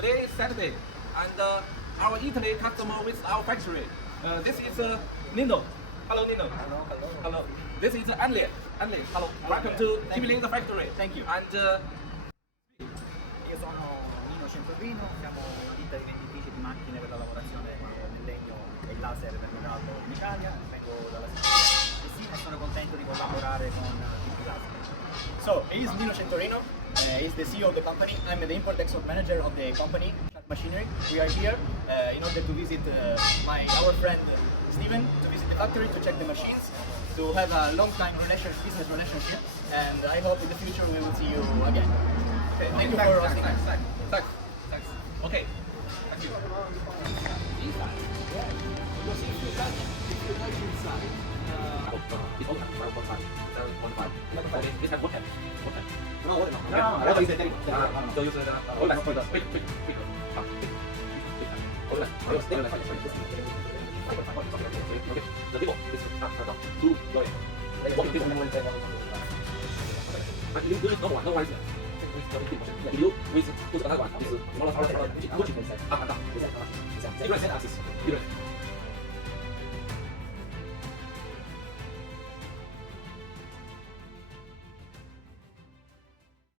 Today is Saturday, and our Italy customer visits our factory. This is Nino. Hello, Nino. Hello, hello. Hello. This is Anli. Anli. Hello. Welcome to Timberland Factory. Thank you. And Io sono Nino Centorino, siamo una ditta di venditrice di macchine per la lavorazione nel legno e il laser per metallo in Italia, vengo dalla Sicilia e sì, sono contento di collaborare con il laser. So, he's Nino Centorino, he's the CEO of the company. I'm the import-export manager of the company, Machinery. We are here in order to visit our friend Steven, to visit the factory, to check the machines, to have a long-time business relationship, and I hope in the future we will see you again. Okay, thank you for hosting us. Thanks. Okay. Thank you. Inside. Yeah. Because if you touch inside. It's open. 1.5. Okay. This has what time? What time? No, what? No. What is the So use the hold on. Quick. Hold on. Okay. The table is two. What is this? You do it no one is you with put another one is smaller. Good. Different axis.